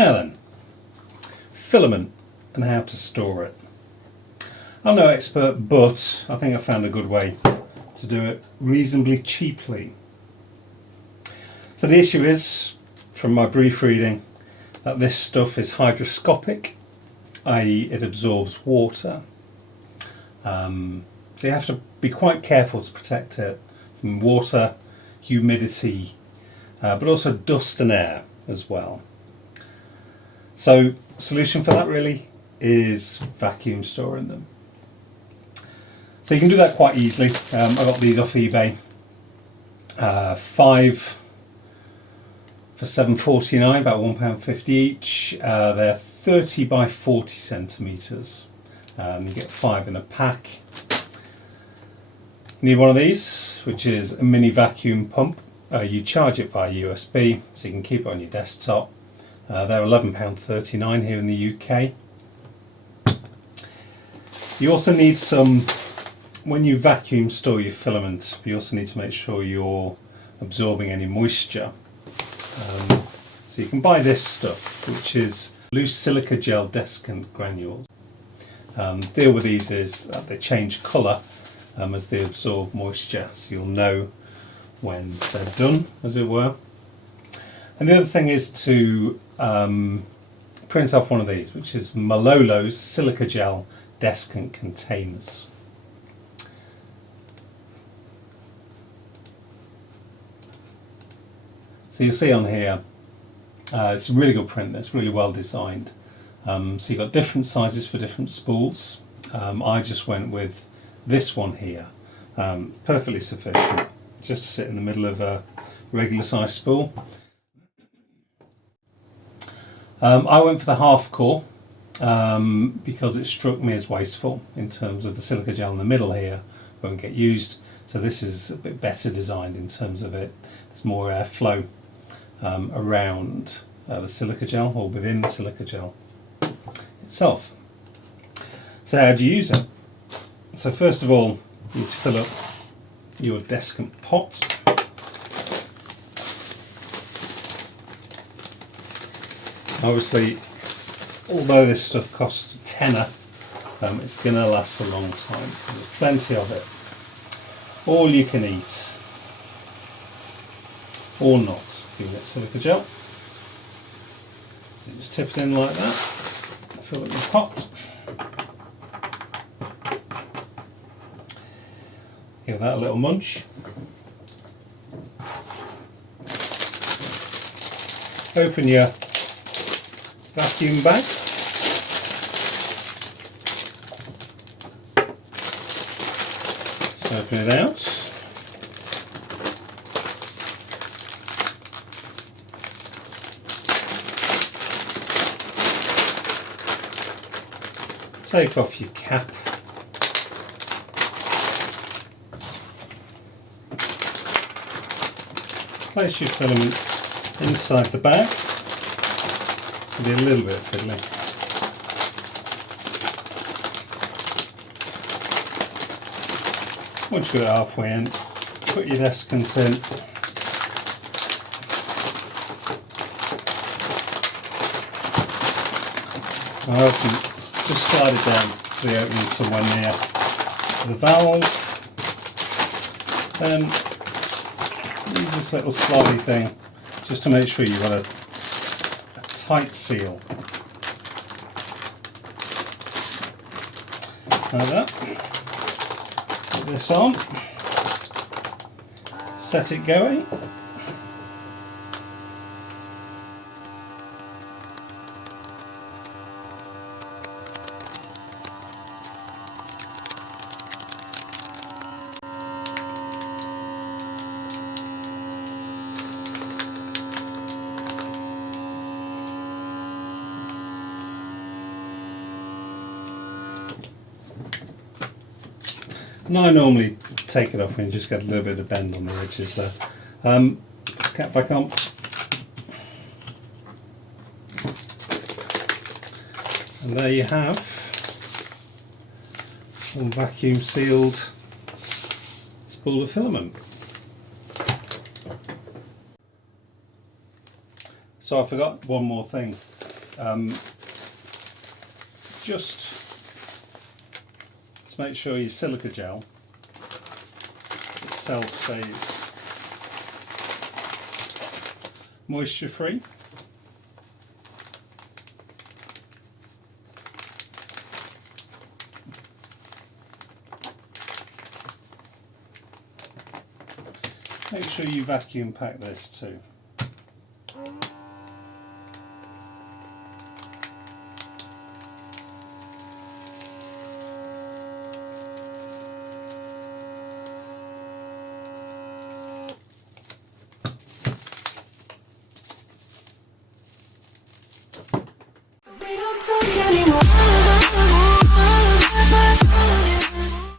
Now then, filament and how to store it. I'm no expert, but I think I found a good way to do it reasonably cheaply. So the issue is, from my brief reading, that this stuff is hygroscopic, i.e. it absorbs water. So you have to be quite careful to protect it from water, humidity, but also dust and air as well. So solution for that really is vacuum storing them. So you can do that quite easily. I got these off eBay. 5 for £7.49, about £1.50 each. They're 30 by 40 centimetres. You get 5 in a pack. You need one of these, which is a mini vacuum pump. You charge it via USB, so you can keep it on your desktop. They're £11.39 here in the UK. You also need some, when you vacuum store your filament, you also need to make sure you're absorbing any moisture. So you can buy this stuff, which is loose silica gel desiccant granules. The deal with these is that they change colour as they absorb moisture, so you'll know when they're done, as it were. And the other thing is to print off one of these, which is Malolo's silica gel desiccant containers. So you'll see on here, it's a really good print, that's really well designed. So you've got different sizes for different spools. I just went with this one here, perfectly sufficient, just to sit in the middle of a regular size spool. I went for the half core because it struck me as wasteful in terms of the silica gel in the middle here won't get used. So this is a bit better designed in terms of it. There's more airflow around the silica gel, or within the silica gel itself. So how do you use it? So first of all, you need to fill up your desiccant pot. Obviously, although this stuff costs a tenner, it's going to last a long time because there's plenty of it. All you can eat, or not. You get silica gel. You just tip it in like that, fill up your pot. Give that a little munch. Open your vacuum bag. Just open it out. Take off your cap. Place your filament inside the bag. It's going to be a little bit fiddly. Once you get it halfway in, put your desiccant in. I often just slide it down to the opening somewhere near the valve. Then use this little slotty thing just to make sure you've got a tight seal. Like that. Put this on. Set it going. And I normally take it off when you just get a little bit of bend on the edges there. Cap back on. And there you have a vacuum sealed spool of filament. So I forgot one more thing. Just to make sure your silica gel itself stays moisture free. Make sure you vacuum pack this too.